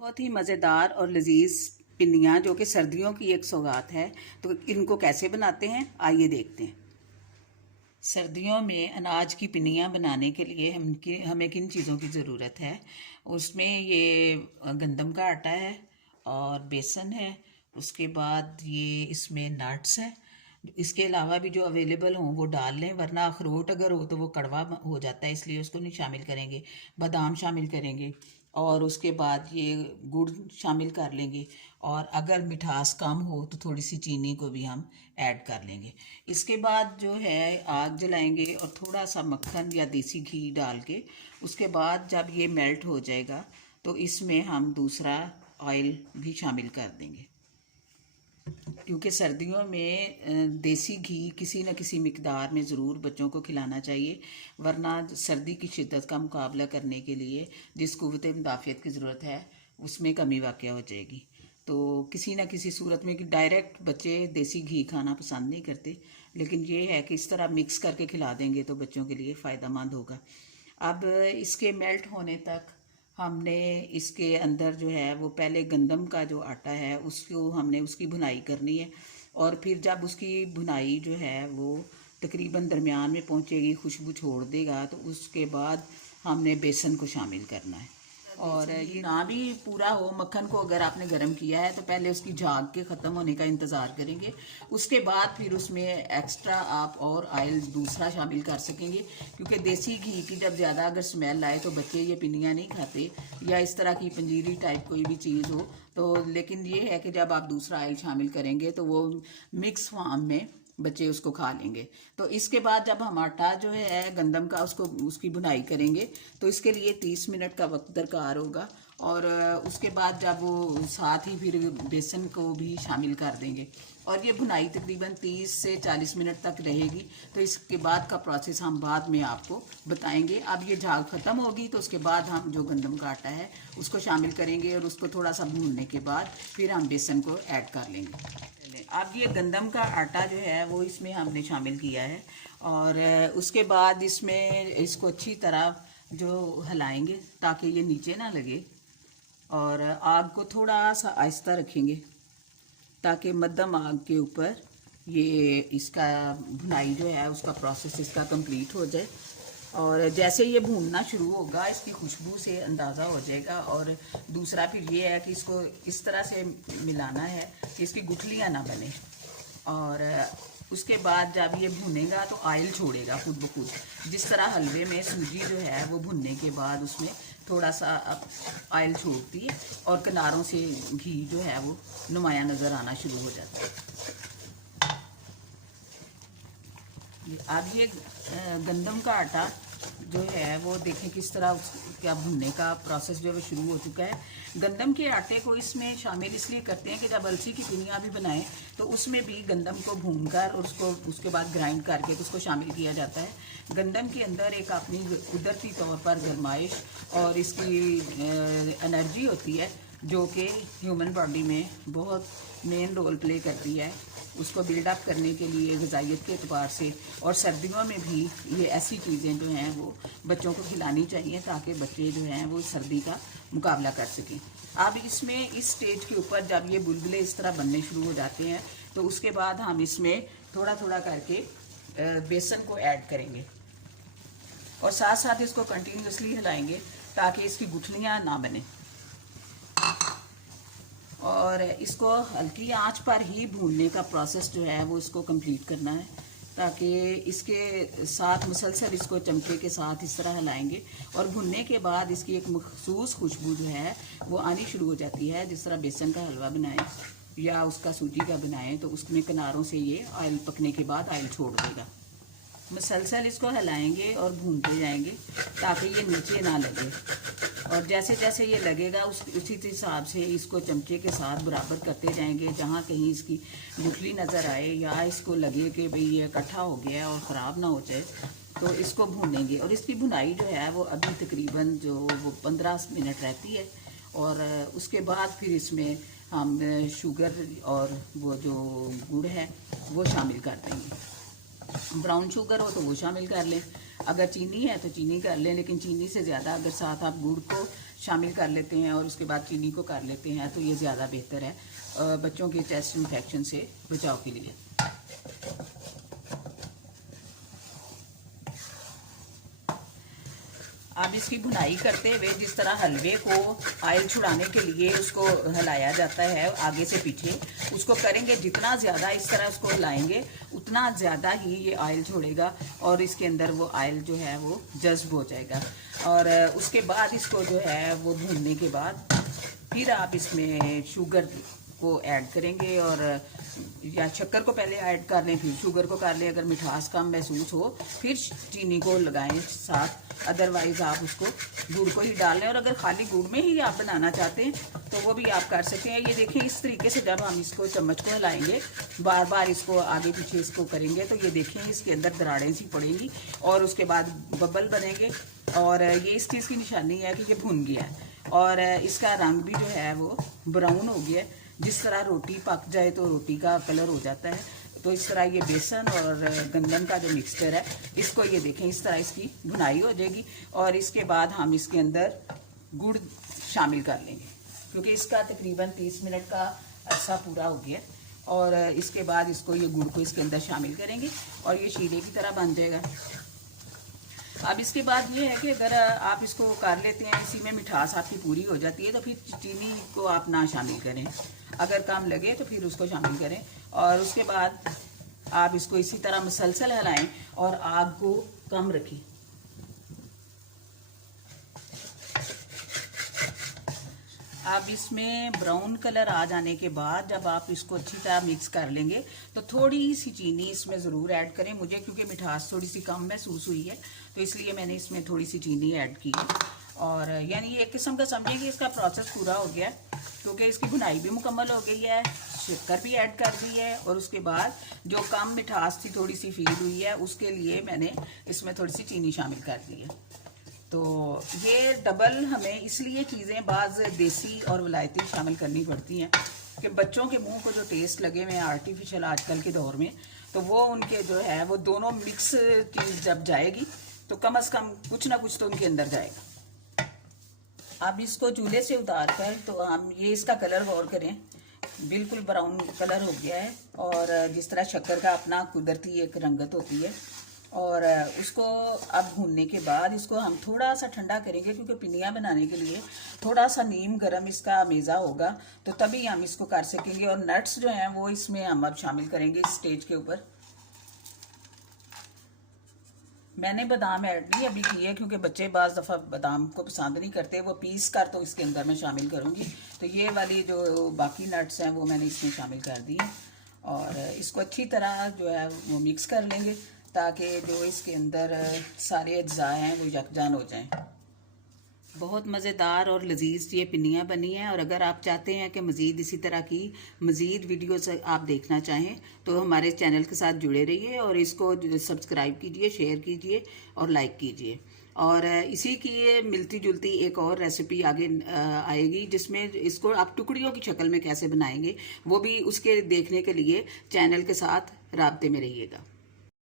बहुत ही मज़ेदार और लजीज पिन्नियाँ जो कि सर्दियों की एक सौगात है। तो इनको कैसे बनाते हैं आइए देखते हैं। सर्दियों में अनाज की पिन्नियाँ बनाने के लिए हमें किन चीज़ों की ज़रूरत है। उसमें ये गंदम का आटा है और बेसन है। उसके बाद ये इसमें नट्स है। इसके अलावा भी जो अवेलेबल हों वो डाल लें, वरना अखरोट अगर हो तो वो कड़वा हो जाता है, इसलिए उसको नहीं शामिल करेंगे। बादाम शामिल करेंगे और उसके बाद ये गुड़ शामिल कर लेंगे, और अगर मिठास कम हो तो थोड़ी सी चीनी को भी हम ऐड कर लेंगे। इसके बाद जो है आग जलाएंगे और थोड़ा सा मक्खन या देसी घी डाल के उसके बाद जब ये मेल्ट हो जाएगा तो इसमें हम दूसरा ऑयल भी शामिल कर देंगे, क्योंकि सर्दियों में देसी घी किसी न किसी मिकदार में ज़रूर बच्चों को खिलाना चाहिए, वरना सर्दी की शिद्दत का मुकाबला करने के लिए जिस क़ुव्वत मुदाफ़ियत की ज़रूरत है उसमें कमी वाक़या हो जाएगी। तो किसी न किसी सूरत में कि डायरेक्ट बच्चे देसी घी खाना पसंद नहीं करते, लेकिन ये है कि इस तरह मिक्स करके खिला देंगे तो बच्चों के लिए फ़ायदेमंद होगा। अब इसके मेल्ट होने तक हमने इसके अंदर जो है वो पहले गंदम का जो आटा है उसको हमने उसकी भुनाई करनी है, और फिर जब उसकी भुनाई जो है वो तकरीबन दरमियान में पहुंचेगी, खुशबू छोड़ देगा, तो उसके बाद हमने बेसन को शामिल करना है। और ये ना भी पूरा हो, मक्खन को अगर आपने गर्म किया है तो पहले उसकी झाग के ख़त्म होने का इंतज़ार करेंगे, उसके बाद फिर उसमें एक्स्ट्रा आप और ऑयल दूसरा शामिल कर सकेंगे, क्योंकि देसी घी की जब ज़्यादा अगर स्मेल आए तो बच्चे ये पिन्नियाँ नहीं खाते, या इस तरह की पंजीरी टाइप कोई भी चीज़ हो तो। लेकिन ये है कि जब आप दूसरा ऑयल शामिल करेंगे तो वो मिक्स फॉर्म में बच्चे उसको खा लेंगे। तो इसके बाद जब हम आटा जो है गंदम का उसकी भुनाई करेंगे तो इसके लिए 30 मिनट का वक्त दरकार होगा, और उसके बाद जब वो साथ ही फिर बेसन को भी शामिल कर देंगे, और ये भुनाई तकरीबन 30 से 40 मिनट तक रहेगी। तो इसके बाद का प्रोसेस हम बाद में आपको बताएंगे। अब ये झाग ख़त्म होगी तो उसके बाद हम जो गंदम का आटा है उसको शामिल करेंगे, और उसको थोड़ा सा भूनने के बाद फिर हम बेसन को ऐड कर लेंगे। अब ये गंदम का आटा जो है वो इसमें हमने शामिल किया है, और उसके बाद इसमें इसको अच्छी तरह जो हिलाएंगे ताकि ये नीचे ना लगे, और आग को थोड़ा सा आहिस्ता रखेंगे ताकि मध्यम आग के ऊपर ये इसका भुनाई जो है उसका प्रोसेस इसका कंप्लीट हो जाए। और जैसे ये भूनना शुरू होगा इसकी खुशबू से अंदाज़ा हो जाएगा। और दूसरा फिर ये है कि इसको इस तरह से मिलाना है कि इसकी गुठलियाँ ना बने, और उसके बाद जब ये भुनेगा तो ऑयल छोड़ेगा खुद ब खुद, जिस तरह हलवे में सूजी जो है वो भुनने के बाद उसमें थोड़ा सा ऑयल छोड़ती है और किनारों से घी जो है वो नुमाया नज़र आना शुरू हो जाता है। अब ये गंदम का आटा जो है वो देखें किस तरह उसका भुनने का प्रोसेस जो है शुरू हो चुका है। गंदम के आटे को इसमें शामिल इसलिए करते हैं कि जब अलसी की पिनियाँ भी बनाएं तो उसमें भी गंदम को भूनकर और उसको उसके बाद ग्राइंड करके उसको शामिल किया जाता है। गंदम के अंदर एक अपनी कुदरती तौर पर गरमाइश और इसकी एनर्जी होती है जो कि ह्यूमन बॉडी में बहुत मेन रोल प्ले करती है उसको बिल्डअप करने के लिए ग़िज़ाइयत के एतबार से। और सर्दियों में भी ये ऐसी चीज़ें जो हैं वो बच्चों को खिलानी चाहिए ताकि बच्चे जो हैं वो सर्दी का मुकाबला कर सकें। अब इसमें इस स्टेज के ऊपर जब ये बुलबुले इस तरह बनने शुरू हो जाते हैं तो उसके बाद हम इसमें थोड़ा थोड़ा करके बेसन को ऐड करेंगे, और साथ साथ इसको कंटिन्यूसली हिलाएंगे ताकि इसकी गुठलियाँ ना बने, और इसको हल्की आंच पर ही भूनने का प्रोसेस जो है वो इसको कंप्लीट करना है, ताकि इसके साथ मुसलसल इसको चमचे के साथ इस तरह हिलाएंगे, और भुनने के बाद इसकी एक मखसूस खुशबू जो है वो आनी शुरू हो जाती है। जिस तरह बेसन का हलवा बनाएं या उसका सूजी का बनाएं तो उसमें किनारों से ये ऑयल पकने के बाद ऑयल छोड़ देगा। मुसलसल इसको हिलाएंगे और भूनते जाएंगे ताकि ये नीचे ना लगे, और जैसे जैसे ये लगेगा उसी हिसाब से इसको चमचे के साथ बराबर करते जाएंगे। जहाँ कहीं इसकी गुठली नज़र आए या इसको लगे कि भाई ये इकट्ठा हो गया है और ख़राब ना हो जाए तो इसको भूनेंगे। और इसकी भुनाई जो है वो अभी तकरीबन जो वो 15 मिनट रहती है, और उसके बाद फिर इसमें हम शुगर और वो जो गुड़ है वो शामिल कर देंगे। ब्राउन शुगर हो तो वो शामिल कर लें, अगर चीनी है तो चीनी कर लें, लेकिन चीनी से ज़्यादा अगर साथ आप गुड़ को शामिल कर लेते हैं और उसके बाद चीनी को कर लेते हैं तो ये ज़्यादा बेहतर है बच्चों के चेस्ट इन्फेक्शन से बचाव के लिए। अब इसकी भुनाई करते हुए जिस तरह हलवे को ऑयल छुड़ाने के लिए उसको हिलाया जाता है आगे से पीछे, उसको करेंगे जितना ज़्यादा इस तरह उसको हिलाएंगे उतना ज़्यादा ही ये ऑयल छोड़ेगा और इसके अंदर वो ऑयल जो है वो जज्ब हो जाएगा। और उसके बाद इसको जो है वो भूनने के बाद फिर आप इसमें शुगर को ऐड करेंगे, और या शक्कर को पहले ऐड कर लें फिर शुगर को कर लें। अगर मिठास कम महसूस हो फिर चीनी को लगाएं साथ, अदरवाइज़ आप उसको गुड़ को ही डाल लें। और अगर खाली गुड़ में ही आप बनाना चाहते हैं तो वो भी आप कर सकते हैं। ये देखें इस तरीके से जब हम इसको चम्मच को हिलाएंगे, बार बार इसको आगे पीछे इसको करेंगे तो ये देखें इसके अंदर दरारें सी पड़ेंगी और उसके बाद बबल बनेंगे, और ये इस चीज़ की निशानी है कि ये भुन गया है। और इसका रंग भी जो है वो ब्राउन हो गया है। जिस तरह रोटी पक जाए तो रोटी का कलर हो जाता है, तो इस तरह ये बेसन और गंदम का जो मिक्सचर है इसको ये देखें इस तरह इसकी भुनाई हो जाएगी। और इसके बाद हम इसके अंदर गुड़ शामिल कर लेंगे, क्योंकि इसका तकरीबन 30 मिनट का अरसा पूरा हो गया। और इसके बाद इसको ये गुड़ को इसके अंदर शामिल करेंगे और ये शीरे की तरह बन जाएगा। अब इसके बाद ये है कि अगर आप इसको कर लेते हैं, इसी में मिठास आपकी पूरी हो जाती है तो फिर चीनी को आप ना शामिल करें, अगर कम लगे तो फिर उसको शामिल करें। और उसके बाद आप इसको इसी तरह मुसलसल हिलाएं और आग को कम रखें। अब इसमें ब्राउन कलर आ जाने के बाद जब आप इसको अच्छी तरह मिक्स कर लेंगे तो थोड़ी सी चीनी इसमें ज़रूर ऐड करें। मुझे क्योंकि मिठास थोड़ी सी कम महसूस हुई है तो इसलिए मैंने इसमें थोड़ी सी चीनी ऐड की है। और यानी एक किस्म का समझें कि इसका प्रोसेस पूरा हो गया, क्योंकि इसकी भुनाई भी मुकम्मल हो गई है, शक्कर भी ऐड कर दी है, और उसके बाद जो कम मिठास थी थोड़ी सी फील हुई है उसके लिए मैंने इसमें थोड़ी सी चीनी शामिल कर दी है। तो ये डबल हमें इसलिए चीज़ें बाज़ देसी और विलायती शामिल करनी पड़ती हैं कि बच्चों के मुंह को जो टेस्ट लगे हुए हैं आर्टिफिशियल आजकल के दौर में, तो वो उनके जो है वो दोनों मिक्स चीज़ जब जाएगी तो कम से कम कुछ ना कुछ तो उनके अंदर जाएगा। अब इसको चूल्हे से उतार कर तो हम ये इसका कलर गौर करें, बिल्कुल ब्राउन कलर हो गया है। और जिस तरह शक्कर का अपना कुदरती एक रंगत होती है, और उसको अब भूनने के बाद इसको हम थोड़ा सा ठंडा करेंगे, क्योंकि पिनिया बनाने के लिए थोड़ा सा नीम गरम इसका मेज़ा होगा तो तभी हम इसको कर सकेंगे। और नट्स जो हैं वो इसमें हम अब शामिल करेंगे इस स्टेज के ऊपर। मैंने बादाम ऐड नहीं अभी की है, क्योंकि बच्चे बाज़ दफ़ा बादाम को पसंद नहीं करते, वो पीस कर तो इसके अंदर मैं शामिल करूँगी। तो ये वाली जो बाकी नट्स हैं वो मैंने इसमें शामिल कर दी है। और इसको अच्छी तरह जो है वो मिक्स कर लेंगे ताकि जो इसके अंदर सारे अज्जा हैं वो यकजान हो जाएं। बहुत मज़ेदार और लजीज ये पिनियाँ बनी हैं। और अगर आप चाहते हैं कि मज़ीद इसी तरह की मज़ीद वीडियोस आप देखना चाहें तो हमारे चैनल के साथ जुड़े रहिए और इसको सब्सक्राइब कीजिए, शेयर कीजिए और लाइक कीजिए। और इसी की मिलती जुलती एक और रेसिपी आगे आएगी जिसमें इसको आप टुकड़ियों की शक्ल में कैसे बनाएंगे वो भी, उसके देखने के लिए चैनल के साथ राब्ते में रहिएगा।